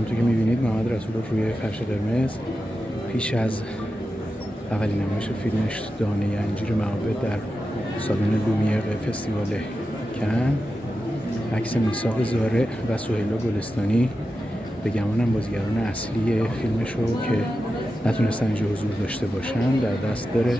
همونطور که میبینید محمد رسولوف روی فرش قرمز پیش از اولین نمایش فیلمش دانه انجیر معابد در سالن لومیر فستیوال کن عکس میثاق زارع و سهیلا گلستانی به گمانم بازیگران اصلی فیلمش رو که نتونستن اینجا حضور داشته باشن در دست داره.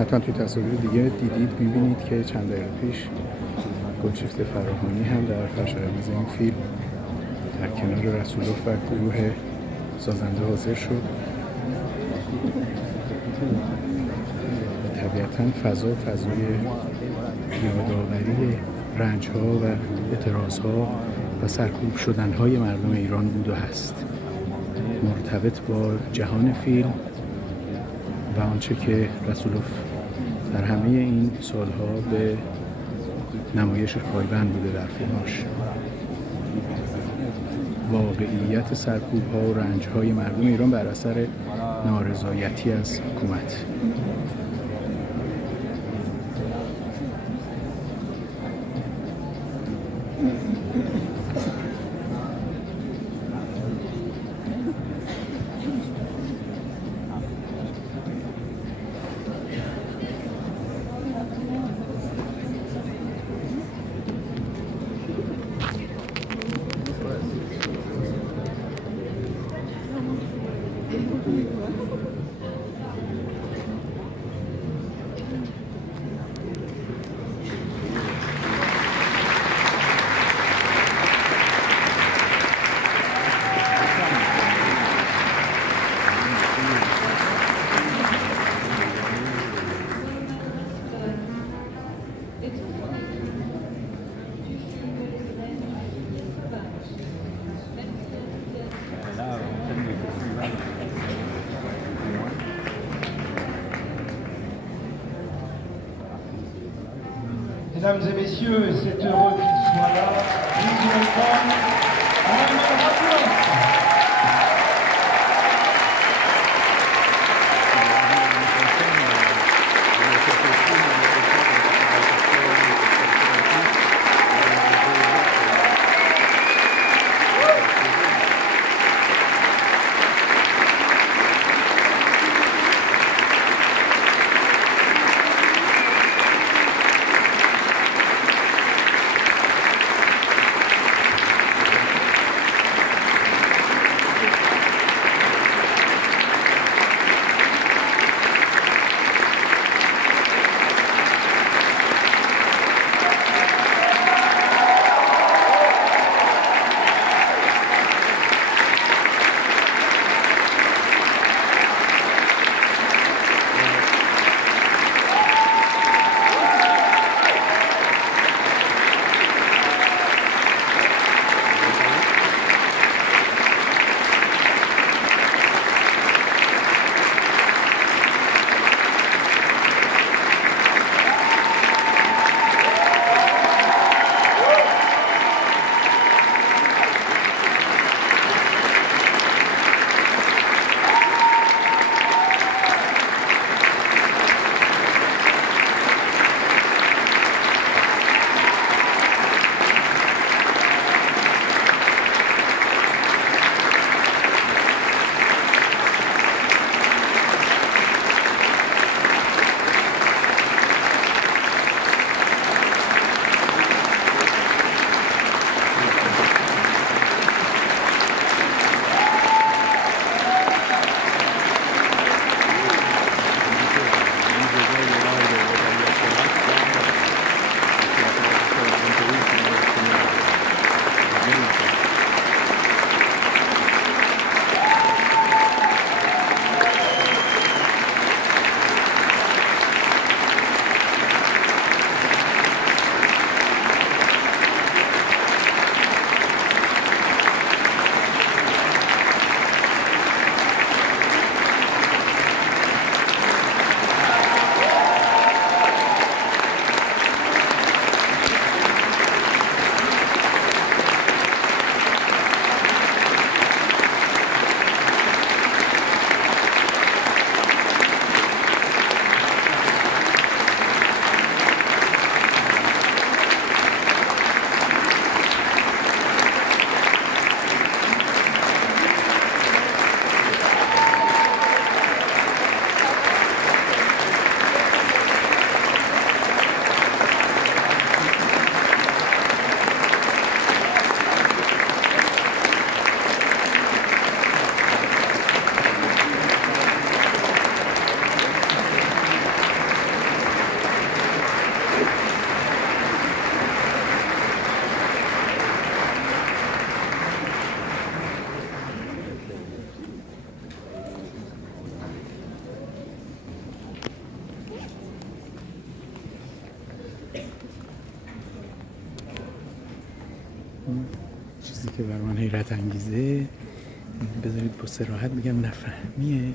حتما توی تصاویر دیگه میبینید که چند دقیقه پیش گلشیفت فراهانی هم در فرش قرمز این فیلم در کنار رسولوف و گروه سازنده حاضر شد. طبیعتاً فضای یادآوری رنج‌ها و اعتراض‌ها و سرکوب شدن‌های مردم ایران بود و هست، مرتبط با جهان فیلم و آنچه که رسولوف در همه این سالها به نمایش پایبند بوده در فیلماش. واقعیت سرکوب‌ها و رنج‌های مردم ایران بر اثر نارضایتی از حکومت. Mesdames et messieurs, c'est heureux qu'il soit là, visuellement, Emmanuel Rasuloff. اون چیزی که بر من حیرت انگیزه، بذارید با صراحت بگم، نفهمیه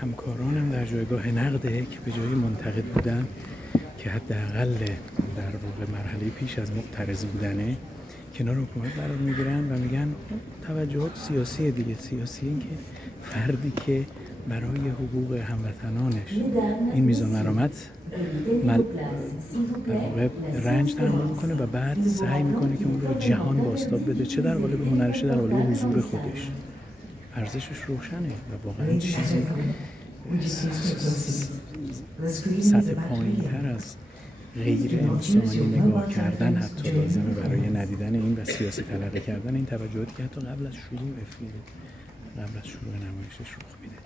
همکارانم در جایگاه نقده که به جای منتقد بودن که حداقل در واقع مرحله پیش از معترض بودنه کنار حکومت قرار میگیرن و میگن توجهات سیاسی دیگه. سیاسی این که فردی که برای حقوق هموطنانش این میزان مرامت در واقع رنج تحمل میکنه و بعد سعی میکنه که اون رو جهان بازتاب بده، چه در قالب هنرش، در قالب حضور خودش. ارزشش روشنه و واقعا چیزی سطح پایین‌تر از غیر انسانی نگاه کردن حتی لازمه برای ندیدن این و سیاسی تلقی کردن این توجهاتی که حتی قبل از شروع فیلم، قبل از شروع نمایشش رخ میده.